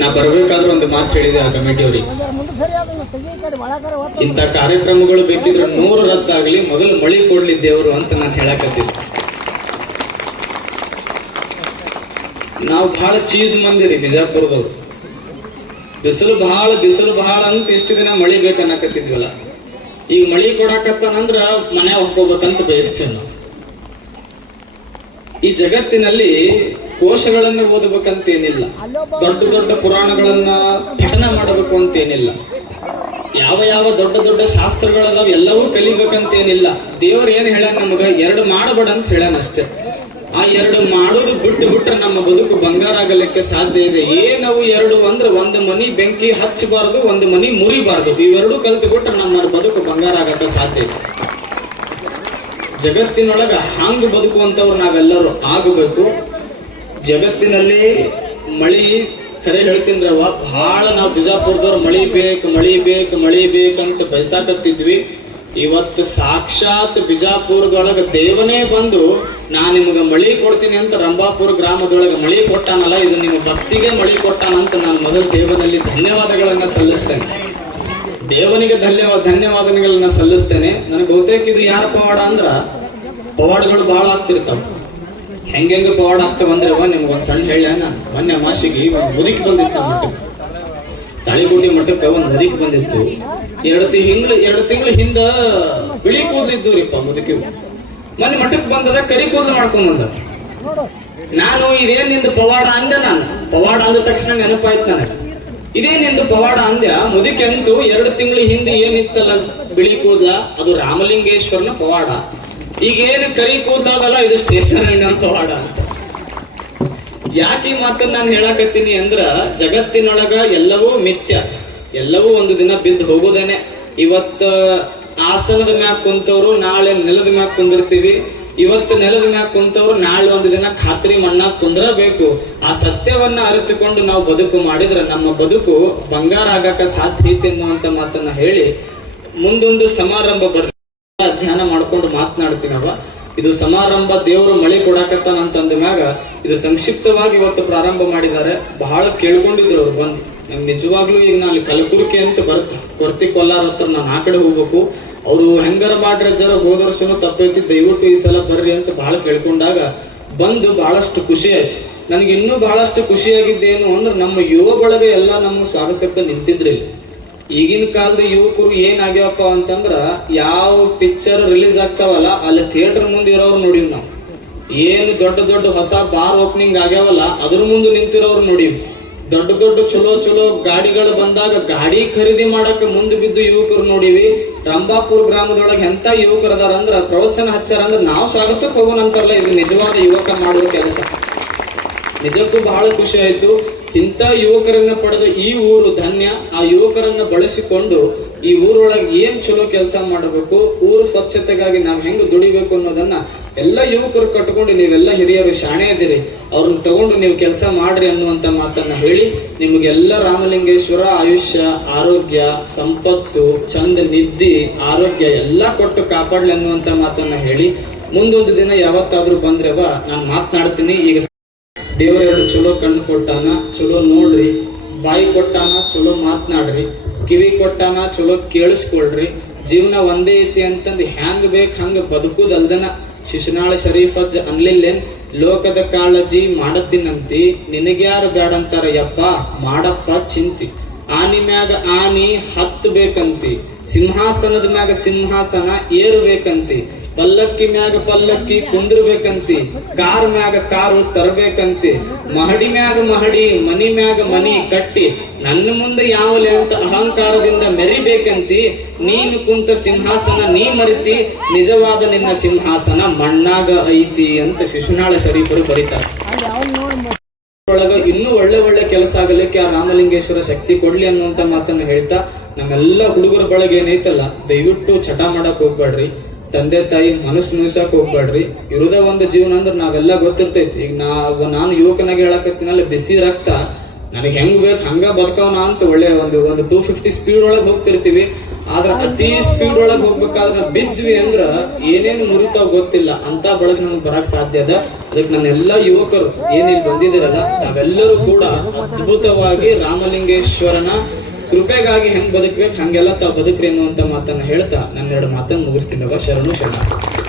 ನಾ ಬರ್ಬೇಕಾದ್ರೆ ಒಂದು ಮಾತು ಹೇಳಿದೆ ಆ ಕಮಿಟಿ ಅವರಿಗೆ. ಇಂಥ ಕಾರ್ಯಕ್ರಮಗಳು ಬೇಕಿದ್ರೆ ನೂರು ರದ್ದಾಗ್ಲಿ ಮೊದಲು ಮಳಿ ಕೊಡ್ಲಿ ದೇವರು ಅಂತ ನಾನು ಹೇಳಕತ್ತೀನಿ. ನಾವು ಬಹಳ ಚೀಸ್ ಮಂದಿರಿ ಬಿಜಾಪುರದವ್ರು. ಬಿಸಿಲು ಬಹಳ ಬಿಸಿಲು ಬಹಳ ಅಂತ ಇಷ್ಟು ದಿನ ಮಳಿ ಬೇಕನ್ನಕತ್ತಿದ್ವಲ್ಲ. ಈಗ ಮಳಿ ಕೊಡಾಕತ್ತಾನಂದ್ರ ಮನೆ ಹೋಗ್ಕೋಬೇಕಂತ ಬಯಸ್ತೇವೆ ನಾವು. ಈ ಜಗತ್ತಿನಲ್ಲಿ ಕೋಶಗಳನ್ನು ಓದಬೇಕಂತ ಏನಿಲ್ಲ ದೊಡ್ಡ ದೊಡ್ಡ ಪುರಾಣಗಳನ್ನ ಪಠನ ಮಾಡಬೇಕು ಅಂತ ಏನಿಲ್ಲ ಯಾವ ಯಾವ ದೊಡ್ಡ ದೊಡ್ಡ ಶಾಸ್ತ್ರಗಳದಾವ ಎಲ್ಲವೂ ಕಲಿಬೇಕಂತೇನಿಲ್ಲ. ಏನು ಏನ್ ಹೇಳ ನಮಗ? ಎರಡು ಮಾಡಬೇಡ ಅಂತ ಹೇಳ್ಯಾನ ಅಷ್ಟೇ. ಆ ಎರಡು ಮಾಡೋದು ಬಿಟ್ಟು ಬಿಟ್ಟರೆ ನಮ್ಮ ಬದುಕು ಬಂಗಾರ ಆಗಲಿಕ್ಕೆ ಸಾಧ್ಯ ಇದೆ. ಏನವು ಎರಡು ಅಂದ್ರೆ ಒಂದು ಮನಿ ಬೆಂಕಿ ಹಚ್ಚಬಾರ್ದು, ಒಂದು ಮನಿ ಮುರಿಬಾರದು. ಇವೆರಡು ಕಲ್ತು ಬಿಟ್ಟರೆ ನಮ್ಮ ಬದುಕು ಬಂಗಾರ ಆಗಕ್ಕೆ ಸಾಧ್ಯ ಇದೆ. ಜಗತ್ತಿನೊಳಗ ಹಾಂಗ್ ಬದುಕುವಂತವ್ರು ನಾವೆಲ್ಲರೂ ಆಗಬೇಕು. ಜಗತ್ತಿನಲ್ಲಿ ಮಳಿ ಕರೆ ಹೇಳ್ತೀನ್ರವ ಬಹಳ ನಾವು ಬಿಜಾಪುರದವ್ರು ಮಳಿ ಬೇಕು ಮಳಿ ಬೇಕು, ಮಳಿ ಬೇಕಂತ ಬಯಸಾಕತ್ತಿದ್ವಿ ಇವತ್ತು ಸಾಕ್ಷಾತ್ ಬಿಜಾಪುರದೊಳಗೆ ದೇವನೇ ಬಂದು ನಾ ನಿಮಗೆ ಮಳಿ ಕೊಡ್ತೀನಿ ಅಂತ ರಂಭಾಪುರ ಗ್ರಾಮದೊಳಗೆ ಮಳಿ ಕೊಟ್ಟಾನಲ್ಲ, ಇದು ನಿಮ್ಮ ಭಕ್ತಿಗೆ ಮಳಿ ಕೊಟ್ಟಾನಂತ ನಾನು ಮೊದಲು ದೇವನಲ್ಲಿ ಧನ್ಯವಾದಗಳನ್ನು ಸಲ್ಲಿಸ್ತೇನೆ. ದೇವನಿಗೆ ಧನ್ಯವಾದ ಧನ್ಯವಾದಗಳನ್ನ ಸಲ್ಲಿಸ್ತೇನೆ. ನನಗೆ ಬಹುತೇಕ ಇದು ಯಾರು ಪವಾಡ ಅಂದ್ರ ಪವಾಡಗಳು ಬಹಳ ಆಗ್ತಿರ್ತಾವ. ಹೆಂಗೆಂಗ ಪವಾಡ ಆಗ್ತಾವ ಅಂದ್ರೆ ನಿಮ್ಗೆ ಒಂದ್ ಸಣ್ಣ ಹೇಳ ನಾನು. ಮೊನ್ನೆ ಮಾಸಿಗೆ ಒಂದು ಮುದುಕಿ ಬಂದಿತ್ತು ಮಟ್ಟಕ್ಕೆ ತಾಳಿಗುಡಿ ಮಠಕ್ಕೆ ಒಂದು ಮುದುಕಿ ಬಂದಿತ್ತು. ಎರಡು ತಿಂಗಳು, ಎರಡು ತಿಂಗಳ ಹಿಂದ ಬಿಳಿ ಕೂದಲಿದ್ದು ರೀಪ್ಪ ಮುದುಕಿ ಮೊನ್ನೆ ಮಠಕ್ಕೆ ಬಂದದ, ಕರಿ ಕೂದಲು ಮಾಡ್ಕೊಂಡ್ ಬಂದ ನಾನು ಇದೇನ್ ನಿಂದು ಪವಾಡ ಅಂದೆ ನಾನು. ಪವಾಡ ಅಂದ ತಕ್ಷಣ ನೆನಪಾಯ್ತು ನನಗೆ. ಇದೇ ನಿಂದು ಪವಾಡ ಅಂದ್ಯ? ಮುದುಕೆಂತು ಎರಡು ತಿಂಗಳ ಹಿಂದೆ ಏನಿತ್ತಲ್ಲ ಬಿಳಿ ಕೂದಲ? ಅದು ರಾಮಲಿಂಗೇಶ್ವರನ ಪವಾಡ. ಈಗ ಏನು ಕರಿ ಕೂದಲಾಗಲ್ಲ, ಇದು ಸ್ಟೇಷನರಿ ಪವಾಡ. ಯಾಕೆ ಈ ಮಾತನ್ನ ನಾನು ಹೇಳಕತ್ತೀನಿ ಅಂದ್ರ, ಜಗತ್ತಿನೊಳಗ ಎಲ್ಲವೂ ಮಿಥ್ಯ. ಎಲ್ಲವೂ ಒಂದು ದಿನ ಬಿದ್ದು ಹೋಗೋದೇನೆ. ಇವತ್ತ ಆಸನದ ಮ್ಯಾಗ ಕುಂತವ್ರು, ನಾಳೆ ನೆಲದ ಮ್ಯಾಗ ಕುಂದಿರ್ತೀವಿ. ಇವತ್ತು ನೆಲದ ಮ್ಯಾಗ ಕುಂತವ್ರು ನಾಳೆ ಒಂದು ದಿನ ಖಾತ್ರಿ ಮಣ್ಣಾಗ ಕುಂದ್ರಬೇಕು. ಆ ಸತ್ಯವನ್ನ ಅರಿತುಕೊಂಡು ನಾವು ಬದುಕು ಮಾಡಿದ್ರೆ ನಮ್ಮ ಬದುಕು ಬಂಗಾರ ಆಗಕ ಸಾಧ್ಯ ಐತೆ ಅನ್ನುವಂತ ಮಾತನ್ನ ಹೇಳಿ ಮುಂದೊಂದು ಸಮಾರಂಭ ಬರ್ತೀವಿ ಧ್ಯಾನ ಮಾಡ್ಕೊಂಡು ಮಾತನಾಡ್ತೀನವ ಇದು ಸಮಾರಂಭ ದೇವರು ಮಳೆ ಕೊಡಾಕತ್ತಾನ ಅಂತಂದ ಮ್ಯಾಗ ಇದು ಸಂಕ್ಷಿಪ್ತವಾಗಿ ಇವತ್ತು ಪ್ರಾರಂಭ ಮಾಡಿದ್ದಾರೆ. ಬಹಳ ಕೇಳ್ಕೊಂಡಿದ್ರು ಅವ್ರು ಬಂದು. ನಿಜವಾಗ್ಲೂ ಈಗ ನಾನು ಕಲಕುರಿಕೆ ಅಂತ ಬರ್ತ. ಕೊರ್ತಿ ಕೊಲ್ಲಾರ ಹತ್ರ ನಾನು ಆ ಕಡೆ ಹೋಗ್ಬೇಕು. ಅವರು ಹೆಂಗರ ಮಾಡ್ರಿ ಜರ ಹೋದ ವರ್ಷನೂ ತಪ್ಪೈತಿ, ದಯವಿಟ್ಟು ಈ ಸಲ ಬರ್ರಿ ಅಂತ ಬಹಳ ಕೇಳ್ಕೊಂಡಾಗ ಬಂದು ಬಹಳಷ್ಟು ಖುಷಿ ಆಯ್ತು. ನನಗೆ ಇನ್ನೂ ಬಹಳಷ್ಟು ಖುಷಿಯಾಗಿದ್ದೇನು ಅಂದ್ರೆ ನಮ್ಮ ಯುವ ಬಳಗ ಎಲ್ಲ ನಮ್ಮ ಸ್ವಾಗತಕ್ಕೆ ನಿಂತಿದ್ರಿ. ಈಗಿನ ಕಾಲದ ಯುವಕರು ಏನಾಗ್ಯಾವಪ್ಪ ಅಂತಂದ್ರ ಯಾವ ಪಿಕ್ಚರ್ ರಿಲೀಸ್ ಆಗ್ತಾವಲ್ಲ, ಅಲ್ಲಿ ಥಿಯೇಟರ್ ಮುಂದೆ ಇರೋರು ನೋಡಿವಿ ನಾವು. ಏನು ದೊಡ್ಡ ದೊಡ್ಡ ಹೊಸ ಬಾರ್ ಓಪನಿಂಗ್ ಆಗ್ಯಾವಲ್ಲ, ಅದ್ರ ಮುಂದೆ ನಿಂತಿರೋರು ನೋಡಿವಿ. ದೊಡ್ಡ ದೊಡ್ಡ ಚಲೋ ಚಲೋ ಗಾಡಿಗಳು ಬಂದಾಗ ಗಾಡಿ ಖರೀದಿ ಮಾಡಕ್ಕೆ ಮುಂದೆ ಬಿದ್ದು ಯುವಕರು ನೋಡಿವಿ. ರಂಭಾಪುರ ಗ್ರಾಮದೊಳಗೆ ಎಂತ ಯುವಕರು ಅದಾರ ಅಂದ್ರ ಪ್ರವಚನ ಹಚ್ಚಾರ ಅಂದ್ರೆ ನಾವು ಸ್ವಾಗತಕ್ಕೆ ಹೋಗೋಣ ಅಂತಾರಲ್ಲ ಇದು ನಿಜವಾದ ಯುವಕ ಮಾಡುವ ಕೆಲಸ. ನಿಜಕ್ಕೂ ಬಹಳ ಖುಷಿ ಆಯ್ತು. ಇಂಥ ಯುವಕರನ್ನ ಪಡೆದ ಈ ಊರು ಧನ್ಯ. ಆ ಯುವಕರನ್ನ ಬಳಸಿಕೊಂಡು ಈ ಊರೊಳಗೆ ಏನ್ ಚಲೋ ಕೆಲಸ ಮಾಡಬೇಕು, ಊರು ಸ್ವಚ್ಛತೆಗಾಗಿ ನಾವು ಹೆಂಗ್ ದುಡಿಬೇಕು ಅನ್ನೋದನ್ನ ಎಲ್ಲ ಯುವಕರು ಕಟ್ಕೊಂಡು ನೀವೆಲ್ಲ ಹಿರಿಯರು ಶಾಣೆ ಇದ್ದೀರಿ ಅವ್ರನ್ನ ತಗೊಂಡು ನೀವು ಕೆಲಸ ಮಾಡ್ರಿ ಅನ್ನುವಂತ ಮಾತನ್ನ ಹೇಳಿ ನಿಮಗೆಲ್ಲ ರಾಮಲಿಂಗೇಶ್ವರ ಆಯುಷ್ಯ, ಆರೋಗ್ಯ, ಸಂಪತ್ತು, ಚಂದ ನಿದ್ದಿ, ಆರೋಗ್ಯ ಎಲ್ಲ ಕೊಟ್ಟು ಕಾಪಾಡ್ಲಿ ಅನ್ನುವಂತ ಮಾತನ್ನ ಹೇಳಿ ಮುಂದೊಂದು ದಿನ ಯಾವತ್ತಾದ್ರೂ ಬಾ, ನಾನು ಮಾತನಾಡ್ತೀನಿ. ಈಗ ದೇವರ ಎರಡು ಚಲೋ ಕಣ್ಣು ಕೊಟ್ಟಾನ, ಚಲೋ ನೋಡ್ರಿ, ಬಾಯಿ ಕೊಟ್ಟಾನ, ಚಲೋ ಮಾತನಾಡ್ರಿ, ಕಿವಿ ಕೊಟ್ಟಾನ, ಚಲೋ ಕೇಳಿಸ್ಕೊಳ್ರಿ, ಜೀವನ ಒಂದೇ ಐತಿ ಅಂತಂದು ಹ್ಯಾಂಗ್ ಬೇಕು ಹಂಗೆ ಬದುಕುದಲ್ದನ. ಶಿಶುನಾಳ ಶರೀಫಜ್ ಅನ್ಲಿಲ್ಲೇನ್, ಲೋಕದ ಕಾಳಜಿ ಮಾಡತ್ತಿನಂತಿ, ನಿನಗ್ಯಾರು ಬ್ಯಾಡಂತಾರ ಯಪ್ಪ ಮಾಡಪ್ಪ ಚಿಂತಿ. ಆನಿ ಮ್ಯಾಗ ಆನಿ ಹತ್ತಬೇಕಂತಿ ಸಿಂಹಾಸನದ ಮ್ಯಾಗ ಸಿಂಹಾಸನ ಏರ್ಬೇಕಂತಿ ಪಲ್ಲಕ್ಕಿ ಮ್ಯಾಗ ಪಲ್ಲಕ್ಕಿ ಕುಂದಿರ್ಬೇಕಂತಿ. ಕಾರ್ ಮ್ಯಾಗ ಕಾರು ತರಬೇಕಂತಿ. ಮಹಡಿ ಮ್ಯಾಗ ಮಹಡಿ, ಮನಿ ಮ್ಯಾಗ ಮನಿ ಕಟ್ಟಿ, ನನ್ನ ಮುಂದೆ ಯಾವಲೆ ಅಂತ ಅಹಂಕಾರದಿಂದ ಮೆರಿಬೇಕಂತಿ. ನೀನು ಕುಂತ ಸಿಂಹಾಸನ, ನೀ ಮರಿತಿ, ನಿಜವಾದ ನಿನ್ನ ಸಿಂಹಾಸನ ಮಣ್ಣಾಗ ಐತಿ ಅಂತ ಶಿಶುನಾಳ ಶರೀಫರು ಬರೀತಾರೆ. ಒಳಗ ಇನ್ನೂ ಒಳ್ಳೆ ಒಳ್ಳೆ ಕೆಲಸ ಆಗಲಿಕ್ಕೆ ಆ ರಾಮಲಿಂಗೇಶ್ವರ ಶಕ್ತಿ ಕೊಡ್ಲಿ ಅನ್ನುವಂತ ಮಾತನ್ನ ಹೇಳ್ತಾ ನಮ್ಮೆಲ್ಲ ಹುಡುಗರ ಬಳಗ ಏನೈತಲ್ಲ, ದಯವಿಟ್ಟು ಚಟ ಮಾಡಕ್ ಹೋಗ್ಬೇಡ್ರಿ ತಂದೆ ತಾಯಿ ಮನಸ್ಸು ನುಯ್ಸಕ್ ಹೋಗ್ಬೇಡ್ರಿ ಇರೋದೇ ಒಂದು ಜೀವನ ಅಂದ್ರೆ ನಾವೆಲ್ಲ ಗೊತ್ತಿರ್ತೈತಿ. ಈಗ ನಾವು, ನಾನು ಯುವಕನಾಗಿ ಹೇಳಕತ್ತಿನಲ್ಲಿ, ಬಿಸಿ ರಕ್ತ ನನಗೆ ಹೆಂಗ್ ಬೇಕು ಹಂಗ ಬದುಕವನ ಅಂತ ಒಳ್ಳೆ ಒಂದು ಒಂದು ಟೂ ಫಿಫ್ಟಿ ಸ್ಪೀಡ್ ಒಳಗೆ ಹೋಗ್ತಿರ್ತೀವಿ. ಆದ್ರೆ ಅತಿ ಸ್ಪೀಡ್ ಒಳಗೆ ಹೋಗ್ಬೇಕಾದ್ರೆ ಬಿದ್ವಿ ಅಂದ್ರ ಏನೇನು ಮುರಿತಾವ್ ಗೊತ್ತಿಲ್ಲ. ಅಂತ ಬಳಗ ನಮ್ಗೆ ಬರಕ್ ಸಾಧ್ಯ ಅದ. ಅದಕ್ಕೆ ನನ್ನ ಎಲ್ಲಾ ಯುವಕರು ಏನಿಲ್ಲಿ ಬಂದಿದ್ದೀರಲ್ಲ ತಾವೆಲ್ಲರೂ ಕೂಡ ಅದ್ಭುತವಾಗಿ ರಾಮಲಿಂಗೇಶ್ವರನ ಕೃಪೆಗಾಗಿ ಹೆಂಗ್ ಬದುಕ್ಬೇಕು, ಹಂಗೆಲ್ಲ ತಾವು ಬದುಕ್ರಿ ಅನ್ನುವಂತ ಮಾತನ್ನ ಹೇಳ್ತಾ ನನ್ನ ಎರಡು ಮಾತನ್ನ ಮುಗಿಸ್ತೀನಿ. ಶರಣು ಶರಣ.